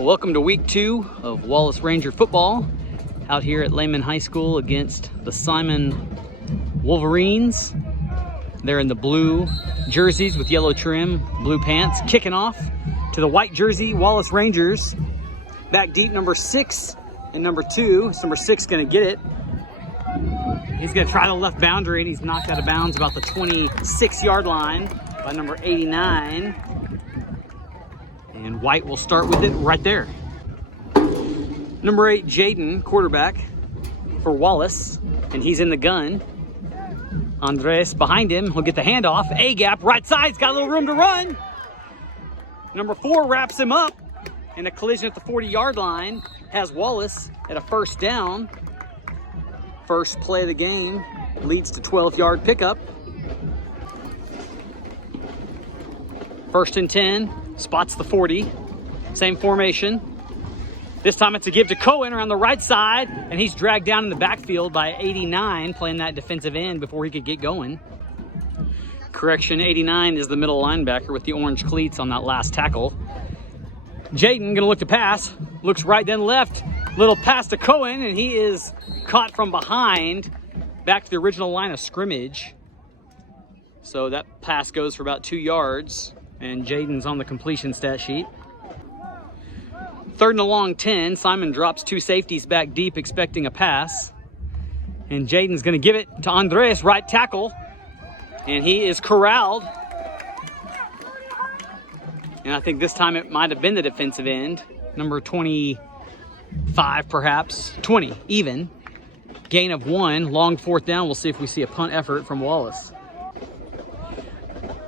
Welcome to week 2 of Wallace Ranger football out here at Lehman High School against the Simon Wolverines. They're in the blue jerseys with yellow trim, blue pants, kicking off to the white jersey Wallace Rangers. Back deep, number 6 and number 2. It's number 6 going to get it. He's going to try the left boundary, and he's knocked out of bounds about the 26-yard line by number 89. And White will start with it right there. Number 8, Jaden, quarterback for Wallace, and he's in the gun. Andres behind him, he'll get the handoff. A-gap, right side, he's got a little room to run. Number 4 wraps him up, and a collision at the 40-yard line has Wallace at a first down. First play of the game leads to 12-yard pickup. 1st and 10. Spots the 40, same formation. This time it's a give to Cohen around the right side, and he's dragged down in the backfield by 89, playing that defensive end before he could get going. Correction, 89 is the middle linebacker with the orange cleats on that last tackle. Jaden gonna look to pass, looks right then left, little pass to Cohen, and he is caught from behind back to the original line of scrimmage. So that pass goes for about 2 yards. And Jaden's on the completion stat sheet. 3rd and a long 10. Simon drops 2 safeties back deep, expecting a pass. And Jaden's going to give it to Andres, right tackle. And he is corralled. And I think this time it might have been the defensive end. Number 25, perhaps. 20, even. Gain of 1. Long 4th down. We'll see if we see a punt effort from Wallace.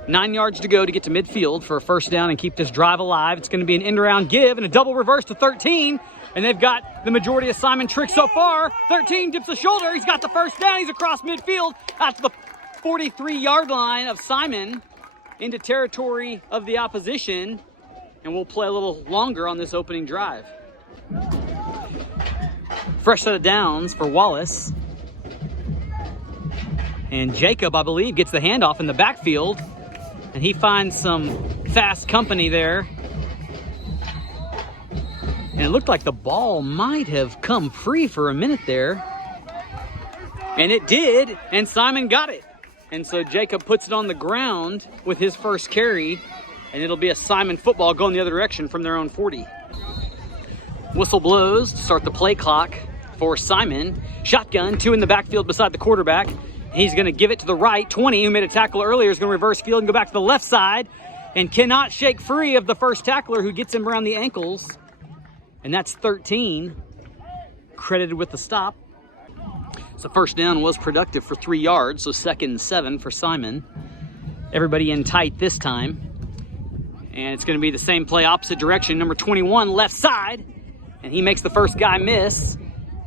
9 yards to go to get to midfield for a first down and keep this drive alive. It's going to be an end-around give and a double reverse to 13. And they've got the majority of Simon tricks so far. 13 dips the shoulder. He's got the first down. He's across midfield out to the 43-yard line of Simon into territory of the opposition. And we'll play a little longer on this opening drive. Fresh set of downs for Wallace. And Jacob, I believe, gets the handoff in the backfield. And he finds some fast company there. And it looked like the ball might have come free for a minute there. And it did, and Simon got it. And so Jacob puts it on the ground with his first carry, and it'll be a Simon football going the other direction from their own 40. Whistle blows to start the play clock for Simon. Shotgun, 2 in the backfield beside the quarterback. He's going to give it to the right. 20, who made a tackle earlier, is going to reverse field and go back to the left side and cannot shake free of the first tackler who gets him around the ankles. And that's 13, credited with the stop. So first down was productive for 3 yards, so 2nd and 7 for Simon. Everybody in tight this time. And it's going to be the same play, opposite direction. Number 21, left side. And he makes the first guy miss.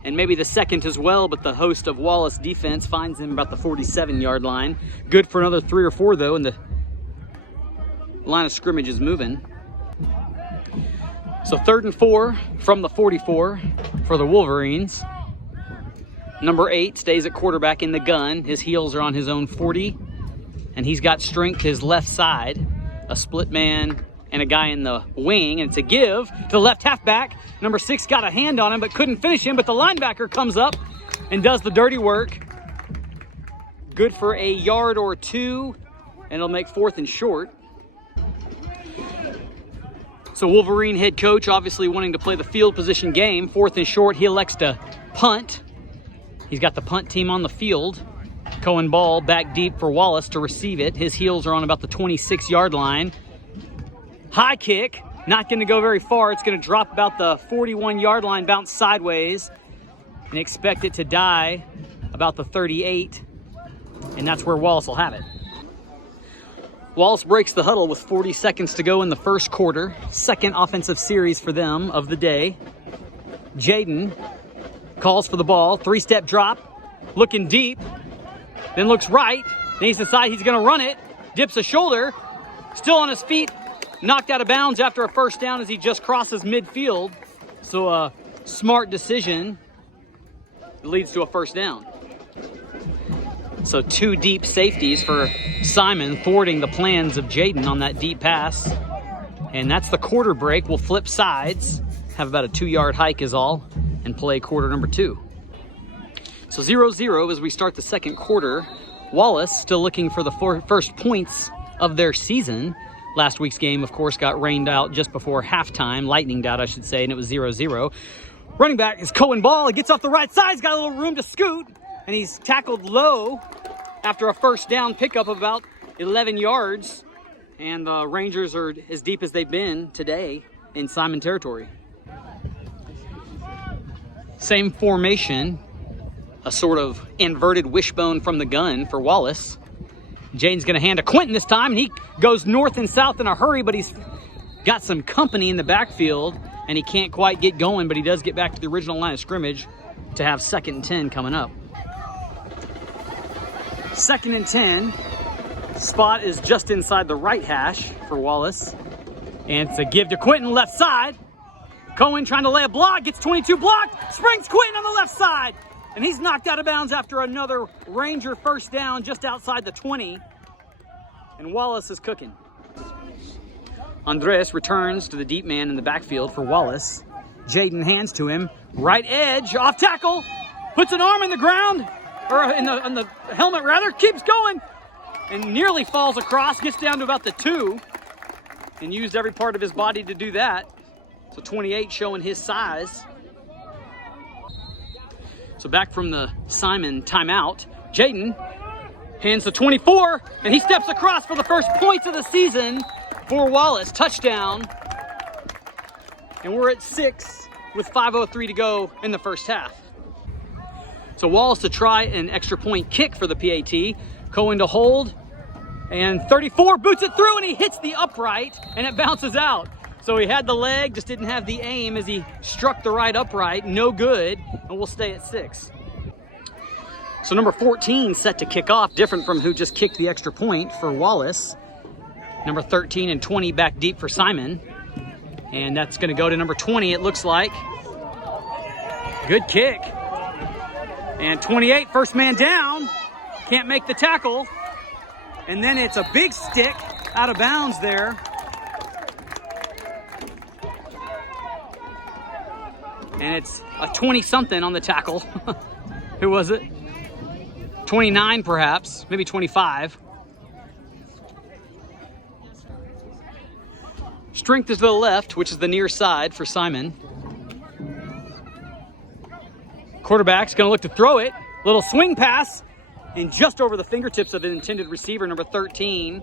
And maybe the second as well, but the host of Wallace defense finds him about the 47-yard line. Good for another 3 or 4, though, and the line of scrimmage is moving. So 3rd and 4 from the 44 for the Wolverines. Number 8 stays at quarterback in the gun. His heels are on his own 40, and he's got strength to his left side. A split man and a guy in the wing, and it's a give to the left halfback. Number 6 got a hand on him but couldn't finish him, but the linebacker comes up and does the dirty work. Good for a yard or 2, and it'll make 4th and short. So Wolverine head coach obviously wanting to play the field position game. 4th and short, he elects to punt. He's got the punt team on the field. Cohen ball back deep for Wallace to receive it. His heels are on about the 26-yard line. High kick, not going to go very far. It's going to drop about the 41-yard line, bounce sideways, and expect it to die about the 38, and that's where Wallace will have it. Wallace breaks the huddle with 40 seconds to go in the first quarter. Second offensive series for them of the day. Jaden calls for the ball, 3-step drop, looking deep, then looks right, then he's decided he's going to run it, dips a shoulder, still on his feet, knocked out of bounds after a first down as he just crosses midfield. So a smart decision leads to a first down. So 2 deep safeties for Simon, thwarting the plans of Jaden on that deep pass. And that's the quarter break. We'll flip sides. have about a 2-yard hike is all, and play quarter number 2. So 0-0 as we start the second quarter. Wallace still looking for the first points of their season. Last week's game, of course, got rained out just before halftime, lightninged out, I should say, and it was 0-0. Running back is Cohen Ball. He gets off the right side. He's got a little room to scoot, and he's tackled low after a first down pickup of about 11 yards. And the Rangers are as deep as they've been today in Simon territory. Same formation, a sort of inverted wishbone from the gun for Wallace. Jaden's gonna hand to Quentin this time, and he goes north and south in a hurry, but he's got some company in the backfield, and he can't quite get going, but he does get back to the original line of scrimmage to have 2nd and 10 coming up. 2nd and 10. Spot is just inside the right hash for Wallace. And it's a give to Quentin, left side. Cohen trying to lay a block, gets 22 blocked, springs Quentin on the left side. And he's knocked out of bounds after another Ranger first down just outside the 20. And Wallace is cooking. Andres returns to the deep man in the backfield for Wallace. Jaden hands to him, right edge, off tackle, puts an arm in the ground, or on the helmet rather, keeps going, and nearly falls across, gets down to about the 2, and used every part of his body to do that. So 28 showing his size. So back from the Simon timeout, Jaden hands the 24, and he steps across for the first points of the season for Wallace. Touchdown. And we're at 6 with 5:03 to go in the first half. So Wallace to try an extra point kick for the PAT. Cohen to hold, and 34 boots it through, and he hits the upright, and it bounces out. So he had the leg, just didn't have the aim as he struck the right upright. No good, and we'll stay at 6. So number 14 set to kick off, different from who just kicked the extra point for Wallace. Number 13 and 20 back deep for Simon. And that's going to go to number 20, it looks like. Good kick. And 28, first man down. Can't make the tackle. And then it's a big stick out of bounds there. And it's a 20-something on the tackle. Who was it? 29 perhaps, maybe 25. Strength is to the left, which is the near side for Simon. Quarterback's gonna look to throw it. Little swing pass, and just over the fingertips of the intended receiver, number 13.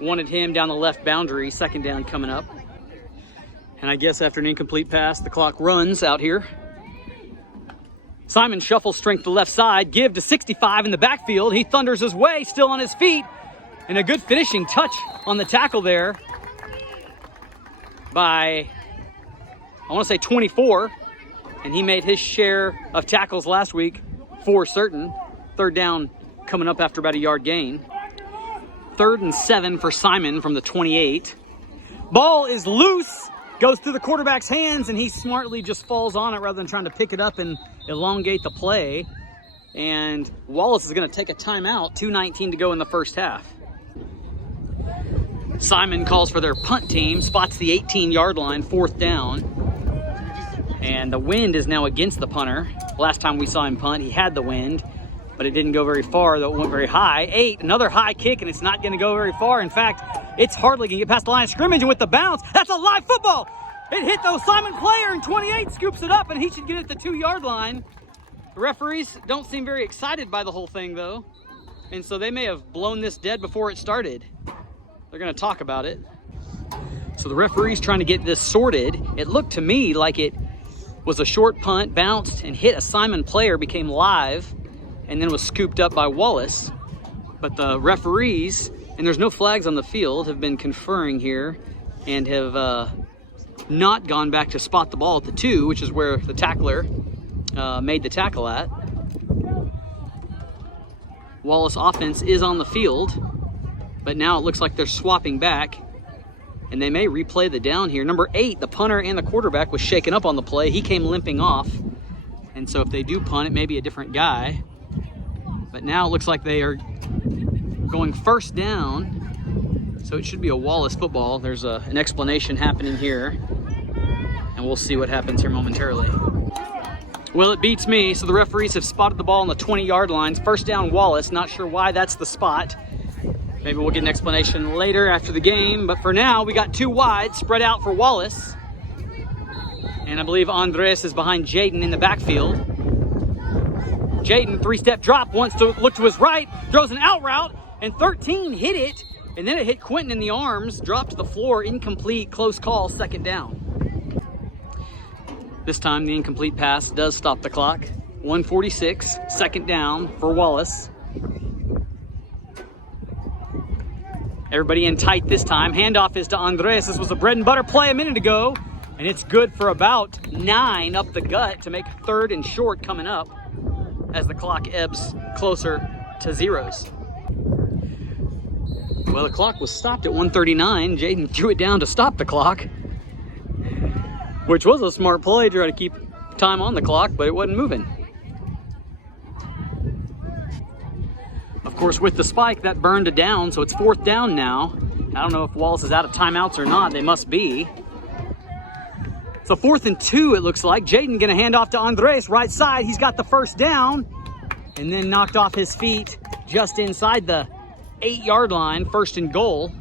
Wanted him down the left boundary, 2nd down coming up. And I guess after an incomplete pass, the clock runs out here. Simon shuffles strength to left side, give to 65 in the backfield. He thunders his way, still on his feet. And a good finishing touch on the tackle there by, I want to say 24. And he made his share of tackles last week for certain. 3rd down coming up after about a yard gain. 3rd and 7 for Simon from the 28. Ball is loose, goes through the quarterback's hands, and he smartly just falls on it rather than trying to pick it up and elongate the play. And Wallace is going to take a timeout, 2:19 to go in the first half. Simon calls for their punt team, spots the 18-yard line, 4th down. And the wind is now against the punter. Last time we saw him punt, he had the wind, but it didn't go very far, though it went very high. 8, another high kick, and it's not going to go very far. In fact, it's hardly going to get past the line of scrimmage, and with the bounce, that's a live football. It hit the Simon player, and 28 scoops it up, and he should get it at the 2-yard line. The referees don't seem very excited by the whole thing, though, and so they may have blown this dead before it started. They're going to talk about it. So the referee's trying to get this sorted. It looked to me like it was a short punt, bounced and hit a Simon player, became live, and then was scooped up by Wallace. But the referees, and there's no flags on the field, have been conferring here and have not gone back to spot the ball at the 2, which is where the tackler made the tackle at. Wallace offense is on the field, but now it looks like they're swapping back, and they may replay the down here. Number 8, the punter and the quarterback, was shaken up on the play. He came limping off, and so if they do punt, it may be a different guy. But now it looks like they are going 1st down, so it should be a Wallace football. There's an explanation happening here. and we'll see what happens here momentarily. Well, it beats me. So the referees have spotted the ball on the 20-yard line. First down, Wallace. Not sure why that's the spot. Maybe we'll get an explanation later after the game. But for now, we got 2 wide spread out for Wallace. And I believe Andres is behind Jaden in the backfield. Jaden, 3-step drop, wants to look to his right, throws an out route, and 13 hit it. And then it hit Quentin in the arms, dropped to the floor, incomplete, close call, second down. This time the incomplete pass does stop the clock. 1:46, second down for Wallace. Everybody in tight this time. Handoff is to Andres. This was a bread and butter play a minute ago, and it's good for about 9 up the gut to make 3rd and short coming up as the clock ebbs closer to zeros. Well, the clock was stopped at 1:39. Jaden threw it down to stop the clock, which was a smart play to try to keep time on the clock, but it wasn't moving. Of course, with the spike, that burned a down, so it's 4th down now. I don't know if Wallace is out of timeouts or not. They must be. So 4th and 2, it looks like. Jaden gonna hand off to Andres, right side. He's got the first down, and then knocked off his feet just inside the 8-yard line, 1st and goal.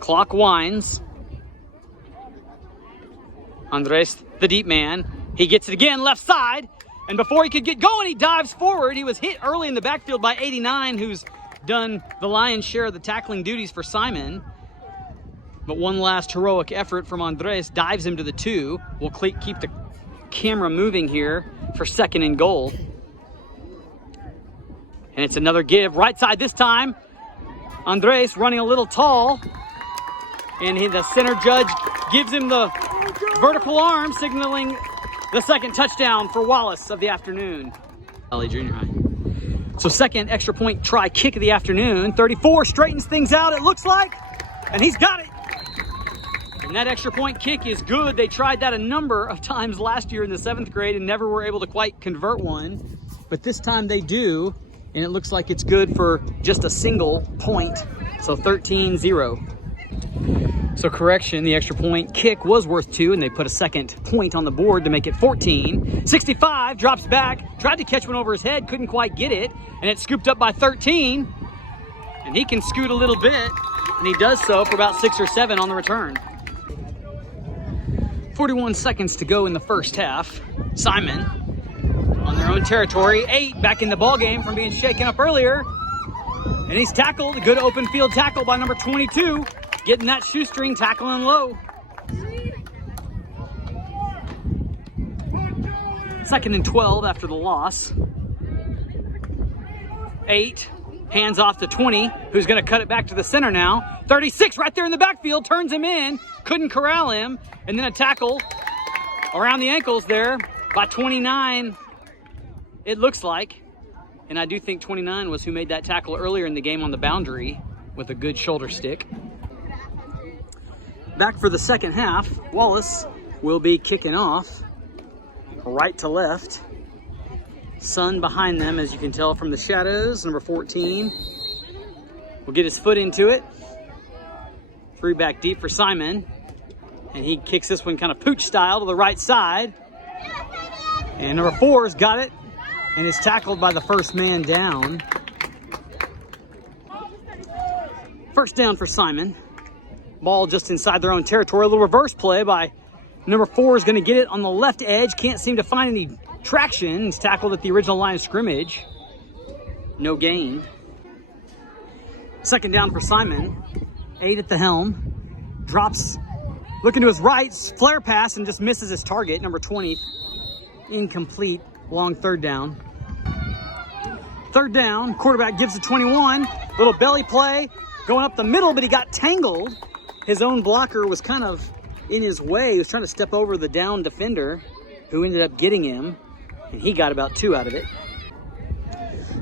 Clock winds. Andres, the deep man. He gets it again, left side. And before he could get going, he dives forward. He was hit early in the backfield by 89, who's done the lion's share of the tackling duties for Simon. But one last heroic effort from Andres dives him to the 2. We'll keep the camera moving here for 2nd and goal. And it's another give, right side this time. Andres running a little tall. And the center judge gives him the vertical arm, signaling the 2nd touchdown for Wallace of the afternoon. Valley Junior High. So 2nd extra point try kick of the afternoon. 34 straightens things out, it looks like. And he's got it. And that extra point kick is good. They tried that a number of times last year in the 7th grade and never were able to quite convert one. But this time they do. And it looks like it's good for just a single point. So 13-0. So correction, the extra point kick was worth 2, and they put a 2nd point on the board to make it 14. 65, drops back, tried to catch one over his head, couldn't quite get it, and it's scooped up by 13. And he can scoot a little bit, and he does so for about 6 or 7 on the return. 41 seconds to go in the first half. Simon on their own territory, 8 back in the ball game from being shaken up earlier. And he's tackled, a good open field tackle by number 22. Getting that shoestring, tackling low. 2nd and 12 after the loss. 8, hands off to 20, who's gonna cut it back to the center now. 36 right there in the backfield, turns him in, couldn't corral him, and then a tackle around the ankles there by 29, it looks like. And I do think 29 was who made that tackle earlier in the game on the boundary with a good shoulder stick. Back for the second half, Wallace will be kicking off right to left. Sun behind them, as you can tell from the shadows. Number 14 will get his foot into it. 3 back deep for Simon. And he kicks this one kind of pooch style to the right side. And number 4's got it and is tackled by the first man down. First down for Simon. Ball just inside their own territory. A little reverse play by number 4 is going to get it on the left edge. Can't seem to find any traction. He's tackled at the original line of scrimmage. No gain. Second down for Simon. 8 at the helm. Drops, looking to his right, flare pass, and just misses his target. Number 20, incomplete, long 3rd down. 3rd down, quarterback gives the 21. Little belly play, going up the middle, but he got tangled. His own blocker was kind of in his way. He was trying to step over the down defender, who ended up getting him, and he got about 2 out of it.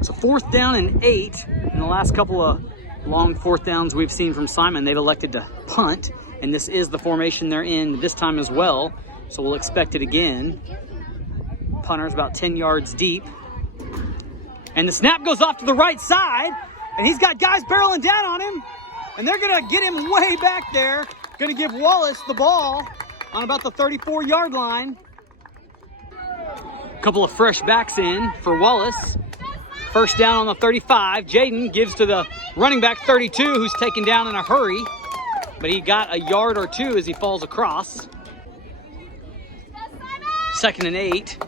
So 4th down and 8. In the last couple of long 4th downs we've seen from Simon, they've elected to punt, and this is the formation they're in this time as well, so we'll expect it again. Punter's about 10 yards deep. And the snap goes off to the right side, and he's got guys barreling down on him, and they're gonna get him way back there Gonna give Wallace the ball on about the 34-yard line. Couple of fresh backs in for Wallace. First down on the 35. Jaden gives to the running back 32, who's taken down in a hurry, but he got a yard or two as he falls across. 2nd and 8.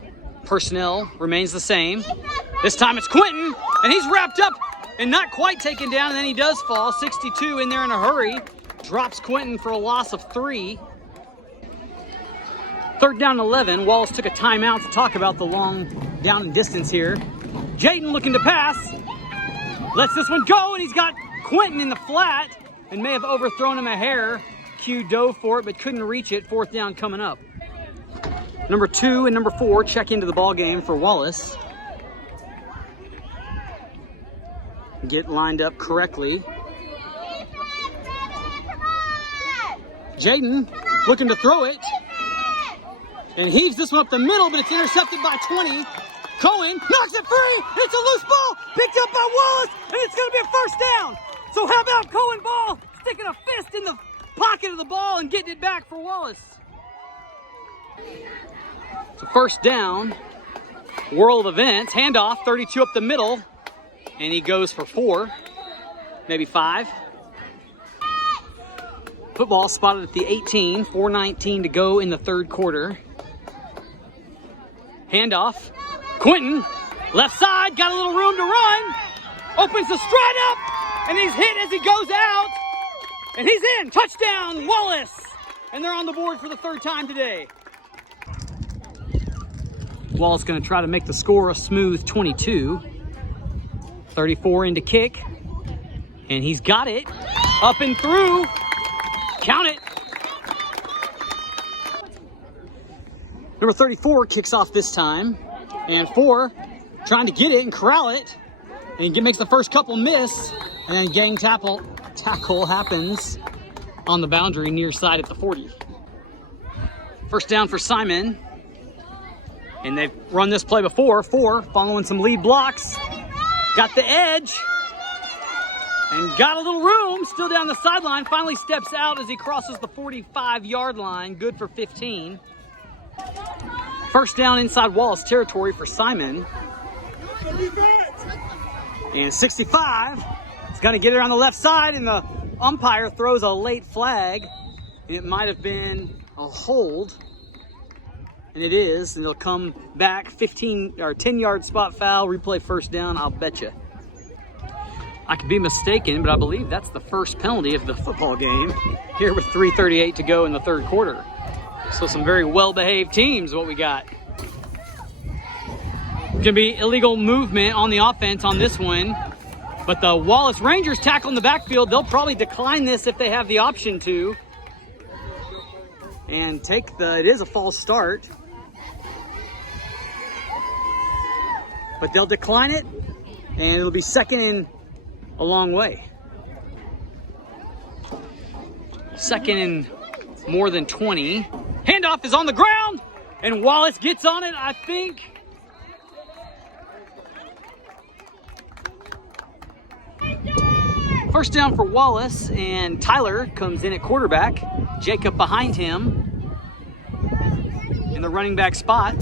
Personnel remains the same. This time it's Quentin, and he's wrapped up and not quite taken down, and then he does fall. 62 in there in a hurry. Drops Quentin for a loss of 3. 3rd down and 11. Wallace took a timeout to talk about the long down and distance here. Jaden looking to pass. Lets this one go, and he's got Quentin in the flat and may have overthrown him a hair. Q dove for it, but couldn't reach it. 4th down coming up. Number 2 and number 4 check into the ball game for Wallace. Get lined up correctly. Jaden looking to throw it. And heaves this one up the middle, but it's intercepted by 20. Cohen knocks it free. It's a loose ball picked up by Wallace, and it's going to be a first down. So how about Cohen Ball sticking a fist in the pocket of the ball and getting it back for Wallace? So first down, whirl of events, handoff, 32 up the middle, and he goes for 4, maybe 5. Football spotted at the 18, 4:19 to go in the 3rd quarter. Handoff, Quentin, left side, got a little room to run, opens the stride up, and he's hit as he goes out, and he's in, touchdown, Wallace, and they're on the board for the 3rd time today. Wallace gonna try to make the score a smooth 22. 34 into kick, and he's got it, up and through, count it. Number 34 kicks off this time, and 4 trying to get it and corral it, and makes the first couple miss, and then gang tackle happens on the boundary near side at the 40. First down for Simon, and they've run this play before. 4 following some lead blocks, got the edge, and got a little room, still down the sideline, finally steps out as he crosses the 45-yard line, good for 15. First down inside Wallace territory for Simon. And 65 is going to get it on the left side, and the umpire throws a late flag. It might have been a hold, and it is, and it'll come back 15 or 10-yard spot foul, replay first down, I'll bet you. I could be mistaken, but I believe that's the first penalty of the football game here with 3:38 to go in the 3rd quarter. So some very well-behaved teams, what we got. Gonna be illegal movement on the offense on this one, but the Wallace Rangers tackle in the backfield. They'll probably decline this if they have the option to, and it is a false start, but they'll decline it, and it'll be 2nd and a long way. 2nd and more than 20. Handoff is on the ground, and Wallace gets on it, I think. First down for Wallace, and Tyler comes in at quarterback. Jacob behind him in the running back spot.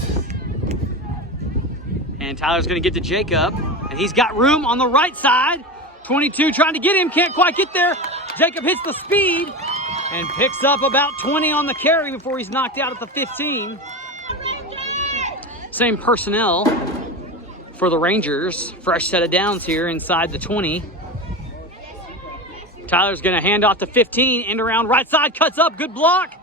And Tyler's going to get to Jacob, and he's got room on the right side. 22 trying to get him, can't quite get there. Jacob hits the speed and picks up about 20 on the carry before he's knocked out at the 15. Same personnel for the Rangers. Fresh set of downs here inside the 20. Tyler's going to hand off to 15, end around right side, cuts up, good block.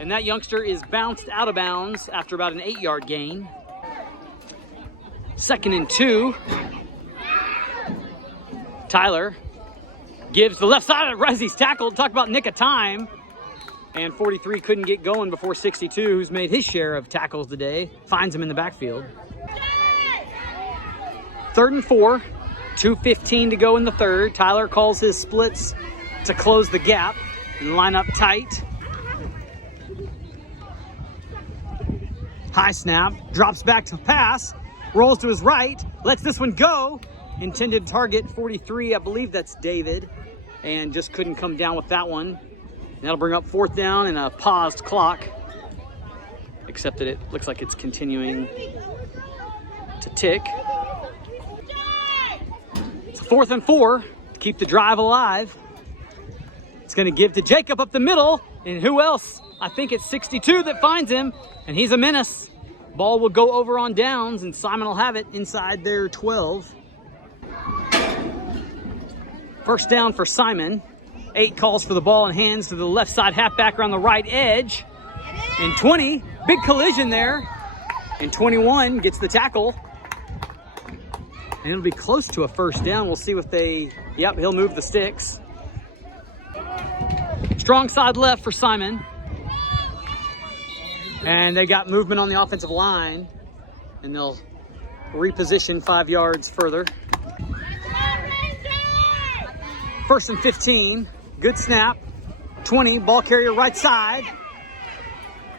And that youngster is bounced out of bounds after about an 8-yard gain. 2nd and 2. Tyler gives the left side as he's tackled. Talk about nick of time. And 43 couldn't get going before 62, who's made his share of tackles today, finds him in the backfield. 3rd and 4, 2:15 to go in the 3rd. Tyler calls his splits to close the gap and line up tight. High snap, drops back to pass, rolls to his right, lets this one go. Intended target 43, I believe that's David, and just couldn't come down with that one. And that'll bring up 4th down and a paused clock, except that it looks like it's continuing to tick. It's 4th and 4 to keep the drive alive. It's going to give to Jacob up the middle, and who else? I think it's 62 that finds him, and he's a menace. Ball will go over on downs, and Simon will have it inside their 12. First down for Simon. 8 calls for the ball and hands to the left side halfback around the right edge. And 20, big collision there. And 21 gets the tackle. And it'll be close to a first down. We'll see if they, yep, he'll move the sticks. Strong side left for Simon. And they got movement on the offensive line. And they'll reposition 5 yards further. 1st and 15. Good snap. 20, ball carrier right side.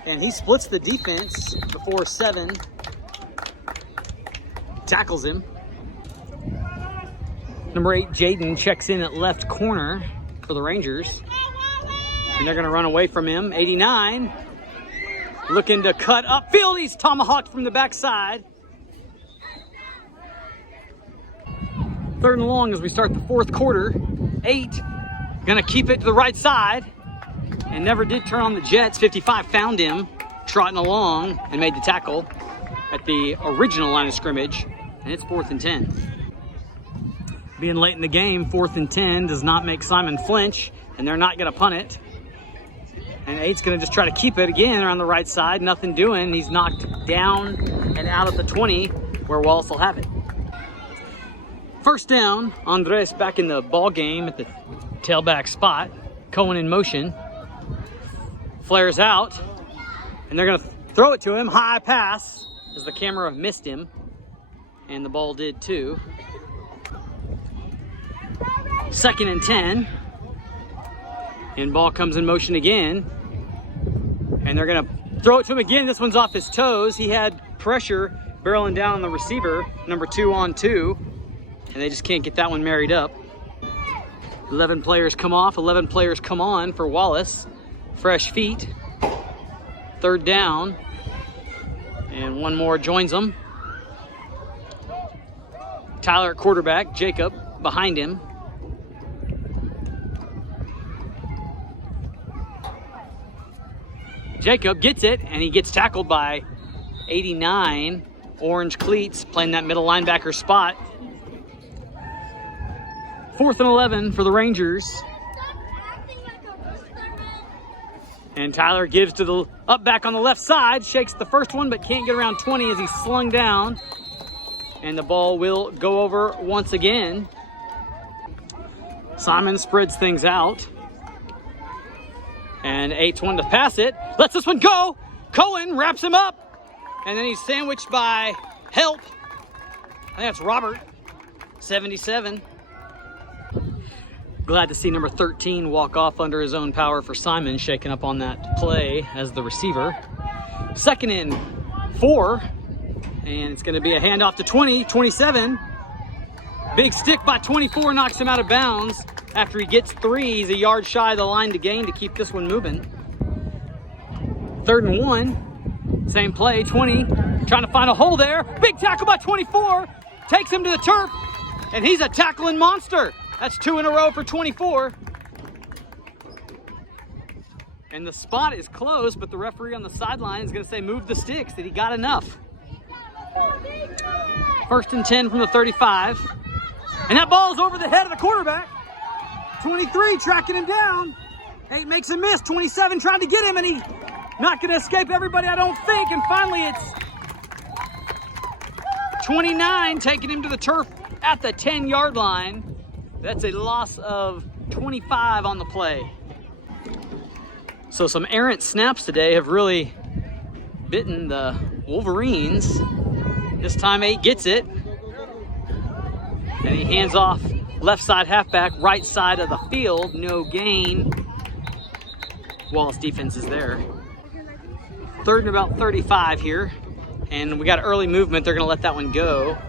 And he splits the defense before 7. Tackles him. Number 8, Jaden, checks in at left corner for the Rangers. And they're going to run away from him. 89. Looking to cut upfield. He's tomahawked from the backside. 3rd and long as we start the 4th quarter. 8. Gonna keep it to the right side. And never did turn on the Jets. 55 found him trotting along and made the tackle at the original line of scrimmage. And it's 4th and 10. Being late in the game, 4th and 10 does not make Simon flinch, and they're not gonna punt it. And 8's gonna just try to keep it again around the right side. Nothing doing. He's knocked down and out of the 20 where Wallace will have it. First down, Andres back in the ball game at the tailback spot. Cohen in motion. Flares out, and they're gonna throw it to him. High pass as the camera missed him, and the ball did too. 2nd and 10, and ball comes in motion again, and they're gonna throw it to him again. This one's off his toes. He had pressure barreling down on the receiver, number 2 on 2. And they just can't get that one married up. 11 players come off, 11 players come on for Wallace. Fresh feet. 3rd down. And one more joins them. Tyler at quarterback, Jacob behind him. Jacob gets it, and he gets tackled by 89. Orange cleats playing that middle linebacker spot. 4th and 11 for the Rangers. And Tyler gives to the up back on the left side, shakes the first one, but can't get around 20 as he's slung down. And the ball will go over once again. Simon spreads things out. And 8's one to pass it. Lets this one go. Cohen wraps him up. And then he's sandwiched by help. I think that's Robert, 77. Glad to see number 13 walk off under his own power for Simon, shaking up on that play as the receiver. 2nd and 4, and it's going to be a handoff to 20, 27. Big stick by 24 knocks him out of bounds. After he gets 3, he's a yard shy of the line to gain to keep this one moving. 3rd and 1, same play, 20, trying to find a hole there. Big tackle by 24, takes him to the turf, and he's a tackling monster. That's 2 in a row for 24. And the spot is close, but the referee on the sideline is going to say move the sticks, that he got enough. 1st and 10 from the 35. And that ball's over the head of the quarterback. 23 tracking him down. 8 makes a miss. 27 trying to get him, and he's not going to escape everybody, I don't think. And finally it's 29 taking him to the turf at the 10-yard line. That's a loss of 25 on the play. So some errant snaps today have really bitten the Wolverines. This time 8 gets it. And he hands off left side halfback, right side of the field. No gain. Wallace defense is there. 3rd and about 35 here. And we got early movement. They're going to let that one go.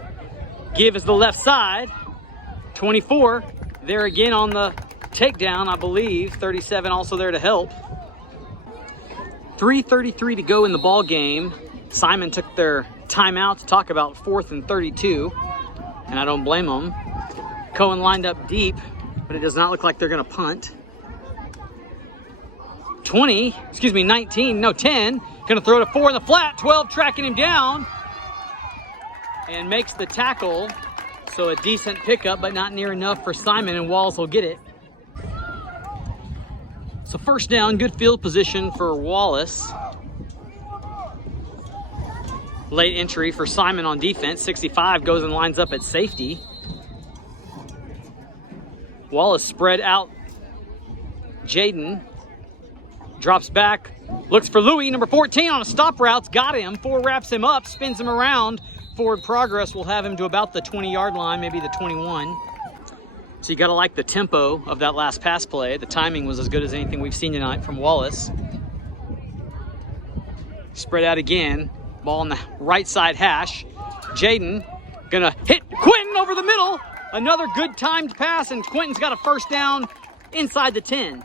Give is the left side. 24, there again on the takedown, I believe. 37 also there to help. 3:33 to go in the ball game. Simon took their timeout to talk about 4th and 32, and I don't blame them. Cohen lined up deep, but it does not look like they're going to punt. 19, no 10. Going to throw to 4 in the flat. 12 tracking him down and makes the tackle. So a decent pickup, but not near enough for Simon, and Wallace will get it. So first down, good field position for Wallace. Late entry for Simon on defense. 65 goes and lines up at safety. Wallace spread out. Jaden drops back, looks for Louis, number 14 on a stop route. Got him. 4 wraps him up, spins him around. Forward progress will have him to about the 20-yard line, maybe the 21. So you got to like the tempo of that last pass play. The timing was as good as anything we've seen tonight from Wallace. Spread out again. Ball on the right side hash. Jaden gonna hit Quentin over the middle. Another good timed pass, and Quentin's got a first down inside the 10.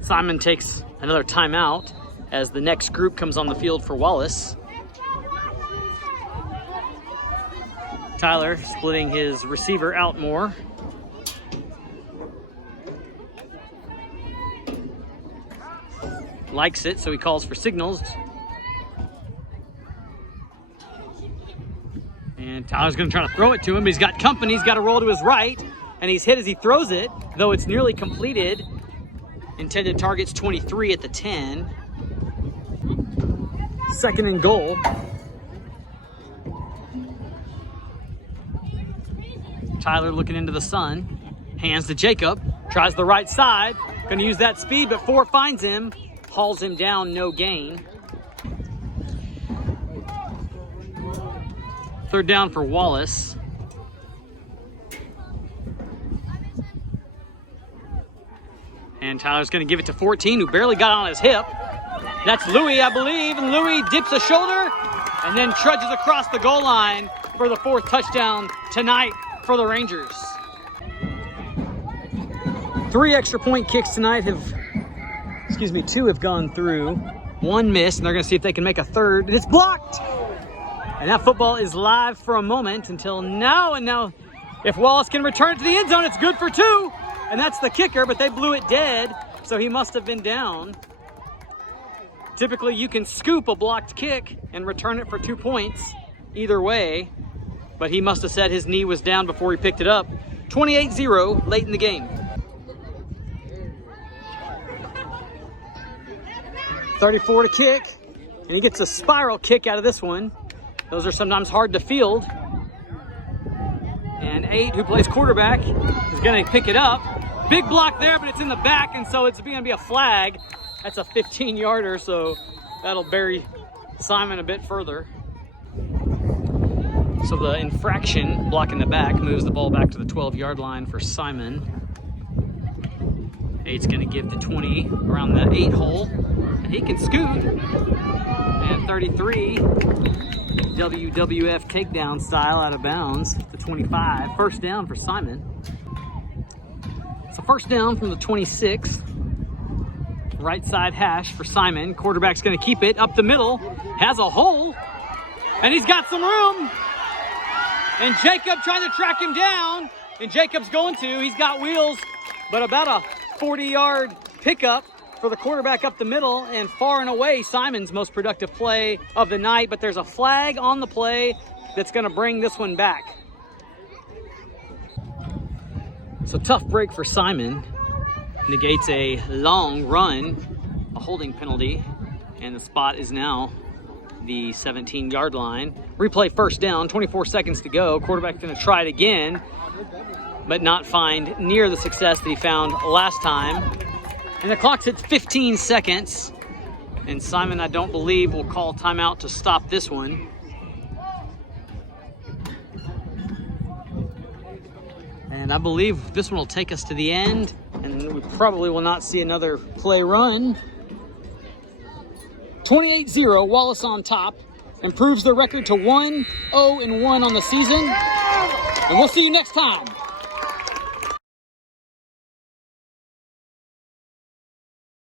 Simon takes another timeout as the next group comes on the field for Wallace. Tyler splitting his receiver out more. Likes it, so he calls for signals. And Tyler's going to try to throw it to him, but he's got company. He's got to roll to his right, and he's hit as he throws it, though it's nearly completed. Intended target's 23 at the 10. 2nd and goal. Tyler looking into the sun. Hands to Jacob. Tries the right side. Going to use that speed, but 4 finds him. Hauls him down, no gain. 3rd down for Wallace. And Tyler's going to give it to 14, who barely got on his hip. That's Louis, I believe. And Louis dips a shoulder and then trudges across the goal line for the 4th touchdown tonight for the Rangers. 3 extra point kicks tonight have, 2 have gone through. 1 missed, and they're going to see if they can make a 3rd. And it's blocked! And that football is live for a moment until now. And now, if Wallace can return it to the end zone, it's good for 2. And that's the kicker, but they blew it dead, so he must have been down. Typically, you can scoop a blocked kick and return it for 2 points either way, but he must have said his knee was down before he picked it up. 28-0 late in the game. 34 to kick, and he gets a spiral kick out of this one. Those are sometimes hard to field. And 8, who plays quarterback, is going to pick it up. Big block there, but it's in the back, and so it's going to be a flag. That's a 15-yarder, so that'll bury Simon a bit further. So the infraction, block in the back, moves the ball back to the 12-yard line for Simon. 8's going to give to 20 around the 8 hole. And he can scoot. And 33, WWF takedown style out of bounds to 25. First down for Simon. So first down from the 26. Right side hash for Simon. Quarterback's going to keep it up the middle. Has a hole. And he's got some room. And Jacob trying to track him down. And Jacob's going to. He's got wheels. But about a 40-yard pickup for the quarterback up the middle. And far and away, Simon's most productive play of the night. But there's a flag on the play that's going to bring this one back. So tough break for Simon. Negates a long run, a holding penalty, and the spot is now the 17-yard line. Replay first down, 24 seconds to go. Quarterback's going to try it again, but not find near the success that he found last time. And the clock's at 15 seconds, and Simon, I don't believe, will call timeout to stop this one. And I believe this one will take us to the end, and we probably will not see another play run. 28-0, Wallace on top, improves their record to 1-0-1 on the season. And we'll see you next time.